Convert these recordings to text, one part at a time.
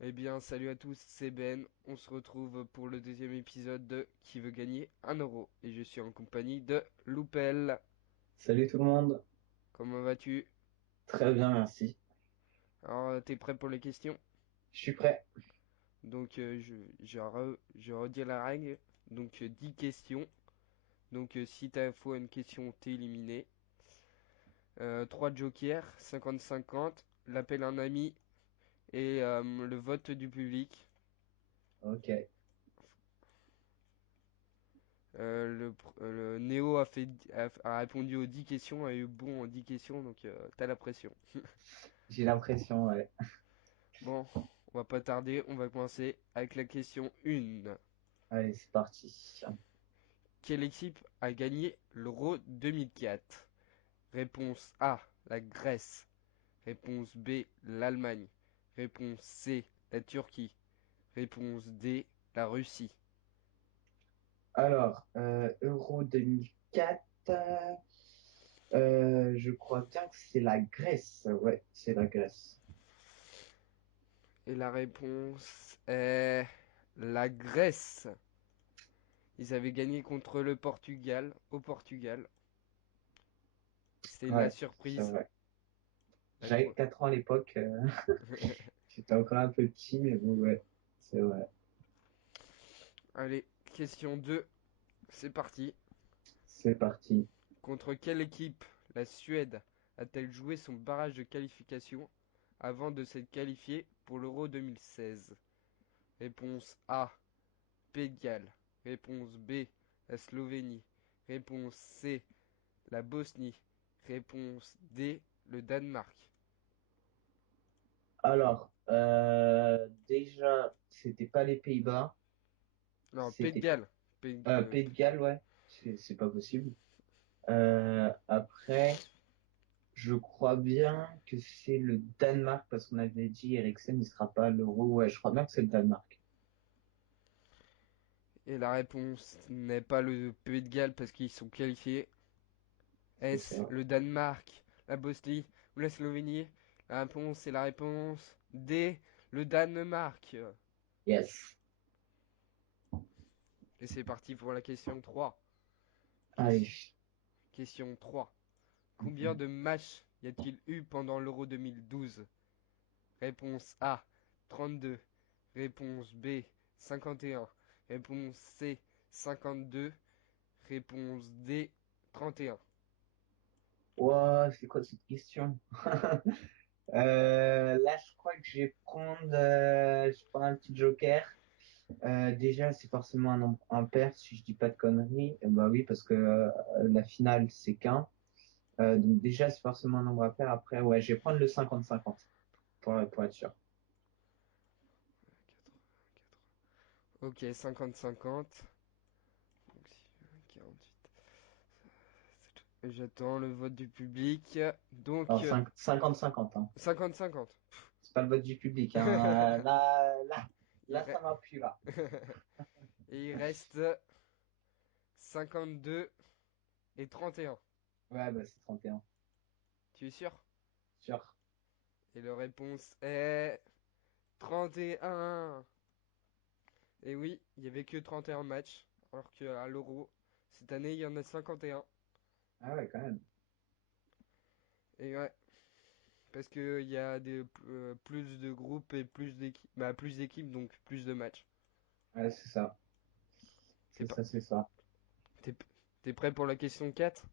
Eh bien, salut à tous, c'est Ben. On se retrouve pour le deuxième épisode de Qui veut gagner 1 euro. Et je suis en compagnie de Loupel. Salut tout le monde. Comment vas-tu? Très bien, merci. Alors, t'es prêt pour les questions? Je suis prêt. Donc, je redis la règle. Donc, 10 questions. Donc, si t'as faux à une question, t'es éliminé. 3 jokers, 50-50, l'appel à un ami et le vote du public. Ok. Le Néo a répondu aux 10 questions, a eu bon en 10 questions, donc t'as la pression. J'ai l'impression, ouais. Bon, on va pas tarder, on va commencer avec la question 1. Allez, c'est parti. Quelle équipe a gagné l'Euro 2004? Réponse A, la Grèce. Réponse B, l'Allemagne. Réponse C, la Turquie. Réponse D, la Russie. Alors, Euro 2004, je crois bien que c'est la Grèce. Ouais, c'est la Grèce. Et la réponse est la Grèce. Ils avaient gagné contre le Portugal, au Portugal. C'était la Ouais, c'est surprise. vrai. La J'avais gro- 4 ans à l'époque. J'étais encore un peu petit, mais bon, ouais, c'est vrai. Allez, question 2, c'est parti. C'est parti. Contre quelle équipe la Suède a-t-elle joué son barrage de qualification avant de s'être qualifiée pour l'Euro 2016? Réponse A, Pays de Galles. Réponse B, la Slovénie. Réponse C, la Bosnie. Réponse D, le Danemark. Alors, déjà, c'était pas les Pays-Bas. Non, Pays de C'était Galles. Pays de Galles, ouais. C'est pas possible. Après, je crois bien que c'est le Danemark parce qu'on avait dit Eriksen, il sera pas à l'Euro. Ouais, je crois bien que c'est le Danemark. Et la réponse n'est pas le Pays de Galles parce qu'ils sont qualifiés. C'est Est-ce ça. le Danemark, la Bosnie ou la Slovénie? La réponse est la réponse D, le Danemark. Yes. Et c'est parti pour la question 3. Question, Allez. question 3. Combien Mhm. de matchs y a-t-il eu pendant l'Euro 2012? Réponse A, 32. Réponse B, 51. Réponse C, 52. Réponse D, 31. Ouah, c'est quoi cette question? Là, je crois que je prends un petit joker. Déjà, c'est forcément un nombre impair, si je dis pas de conneries. Bah oui, parce que la finale, c'est qu'un. Donc déjà, c'est forcément un nombre impair. Après, ouais, je vais prendre le 50-50 pour être sûr. Ok, 50-50. Donc, 48. J'attends le vote du public. Donc, Alors, 50-50, hein. 50-50. C'est pas le vote du public, hein. Il, Là, ça re- m'a plu, là. Et il reste 52 et 31. Ouais, bah, c'est 31. Tu es sûr? Sûr. Et la réponse est 31. Et oui, il n'y avait que 31 matchs, alors qu'à l'Euro, cette année, il y en a 51. Ah ouais, quand même. Et ouais, parce qu'il y a plus de groupes et plus d'équipes, bah, plus d'équipes, donc plus de matchs. Ouais, c'est ça. T'es C'est pas, ça, c'est ça. t'es, t'es prêt pour la question 4?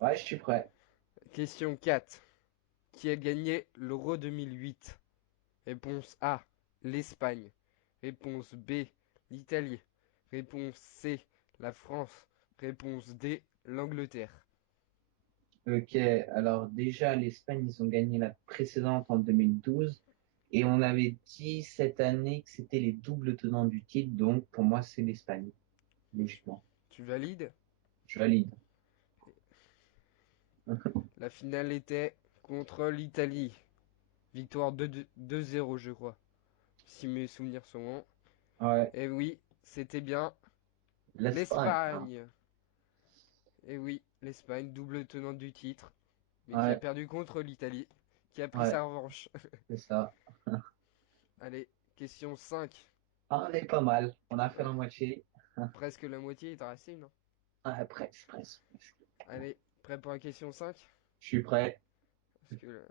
Ouais, je suis prêt. Question 4. Qui a gagné l'Euro 2008? Réponse A, l'Espagne. Réponse B, l'Italie. Réponse C, la France. Réponse D, l'Angleterre. Ok, alors déjà, l'Espagne, ils ont gagné la précédente en 2012. Et on avait dit cette année que c'était les doubles tenants du titre. Donc, pour moi, c'est l'Espagne, logiquement. Tu valides? Je valide. La finale était contre l'Italie. Victoire 2-0, je crois. Si mes souvenirs sont bons. Ouais, Et oui, c'était bien l'Espagne, hein. l'Espagne. Et oui, l'Espagne, double tenante du titre, mais qui a Ouais, perdu contre l'Italie, qui a pris ouais, sa revanche. c'est ça. Allez, Question 5. Ah, on est pas mal. On a fait la moitié. Presque la moitié, il t'en reste une, non? Ah, presque, presque, presque. Allez, prêt pour la question 5? Je suis prêt. Parce que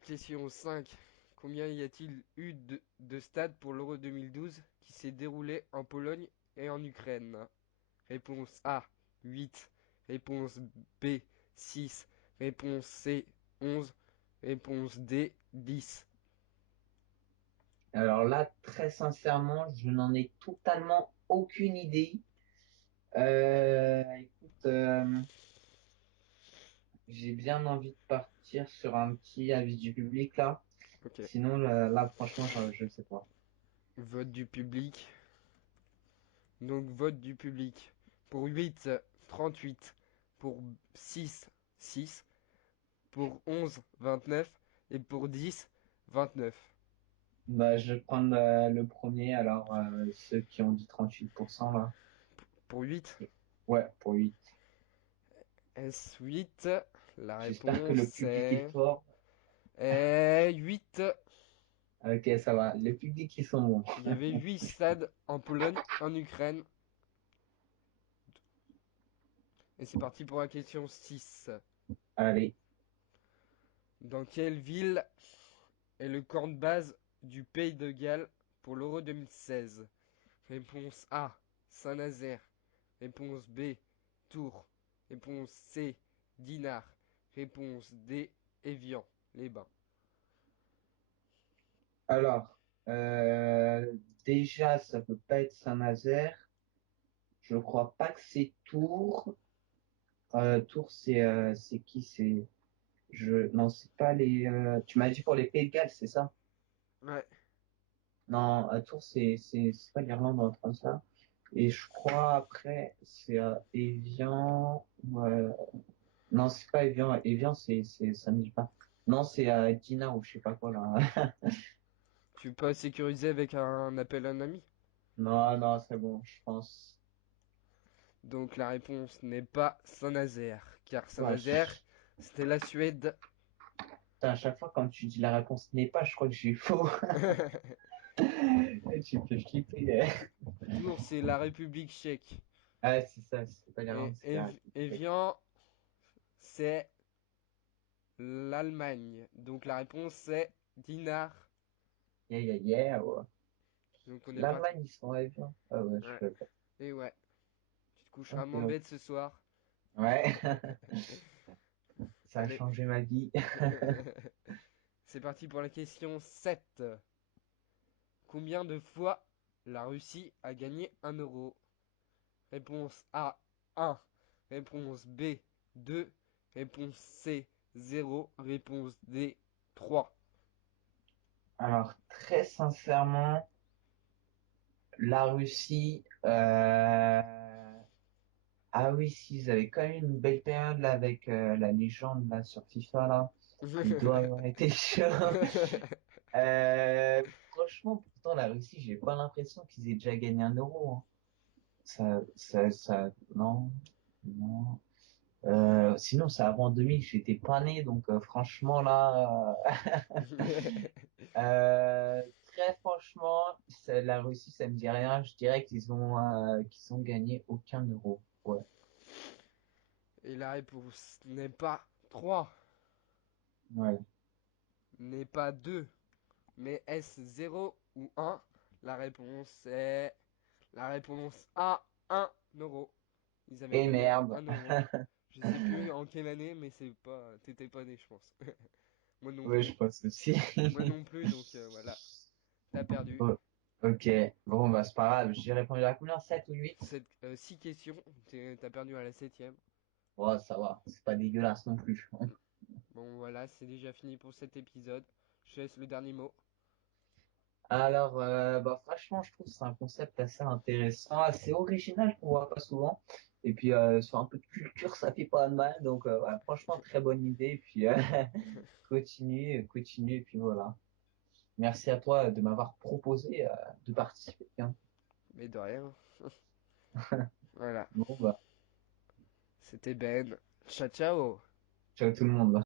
question 5. Combien y a-t-il eu de stades pour l'Euro 2012 qui s'est déroulé en Pologne et en Ukraine? Réponse A, 8. Réponse B, 6. Réponse C, 11. Réponse D, 10. Alors là, très sincèrement, je n'en ai totalement aucune idée. Écoute, j'ai bien envie de partir sur un petit avis du public là. Ok. Sinon, là, franchement, je ne sais pas. Vote du public. Donc vote du public. Pour 8, 38. Pour 6, 6. Pour 11, 29. Et pour 10, 29. Bah, je vais prendre le premier, alors ceux qui ont dit 38% là. Pour 8, Ouais, pour 8. est 8? La J'espère que le réponse public est est... fort. est 8. Ok, ça va. Le public, ils sont bons. Il y avait 8 stades en Pologne, en Ukraine. Et c'est parti pour la question 6. Allez. Dans quelle ville est le camp de base du Pays de Galles pour l'Euro 2016? Réponse A, Saint-Nazaire. Réponse B, Tours. Réponse C, Dinard. Réponse D, Évian, les Bains. Alors, déjà, ça peut pas être Saint-Nazaire. Je crois pas que c'est Tours. Tours, c'est qui? Non, c'est pas les. Tu m'as dit pour les Pays de Galles, c'est ça? Ouais, Non, Tours, c'est pas l'Irlande en train de ça. Et je crois après, c'est Evian. Non, c'est pas Evian. Evian, ça me dit pas. Non, c'est Dina ou je sais pas quoi là. tu peux sécuriser avec un appel à un ami. Non, non, c'est bon, je pense. Donc la réponse n'est pas Saint-Nazaire, car Saint-Nazaire, Wesh. c'était la Suède. Putain, à chaque fois quand tu dis la réponse n'est pas, je crois que j'ai faux. Tu peux flipper. Tours, c'est la République tchèque. Ah, c'est ça, c'est pas Et l'Irlande, c'est la République tchèque. Évian, c'est l'Allemagne. Donc la réponse c'est Dinard. Yeah, yeah, yeah, ouais. Donc on est parti. L'Allemagne, ils sont avions. Ah ouais, je Ouais. sais pas. Et ouais, tu te coucheras Ok, moins ok. bête ce soir. Ouais, ça a Allez. changé ma vie. C'est parti pour la question 7. Combien de fois la Russie a gagné 1 euro? Réponse A, 1. Réponse B, 2. Réponse C, 0. Réponse D, 3. Alors, très sincèrement, la Russie, ah oui, si, ils avaient quand même une belle période là avec la légende là sur FIFA là. Il doit avoir été chaud. Franchement, pourtant, la Russie, j'ai pas l'impression qu'ils aient déjà gagné 1 euro, hein. Non, non. Sinon, c'est avant 2000, j'étais pas né, donc franchement, là, très franchement, la Russie, ça me dit rien. Je dirais qu'ils ont gagné aucun euro. Ouais, Et la réponse n'est pas 3, ouais. n'est pas 2, mais est-ce 0 ou 1? La réponse est... La réponse A, 1 euro. Ils avaient Et gagné merde. 1 euro. Je sais plus en quelle année, mais c'est pas... T'étais pas né, je pense. Moi non Ouais, je plus. pense aussi. Moi non plus, donc voilà. T'as perdu. Oh, ok, bon, bah, c'est pas grave. J'ai répondu à combien? 7 ou 8? 6 questions. T'as perdu à la septième. Ouais, ça va. C'est pas dégueulasse non plus. Bon voilà, c'est déjà fini pour cet épisode. Je te laisse le dernier mot. Alors, bah, franchement, je trouve que c'est un concept assez intéressant, assez original qu'on voit pas souvent. Et puis, sur un peu de culture, ça fait pas de mal. Donc, ouais, franchement, très bonne idée. Et puis, continue, continue. Et puis voilà. Merci à toi de m'avoir proposé, de participer, hein. Mais de rien. Voilà. Bon, bah, C'était Ben. Ciao ciao. ciao tout le monde.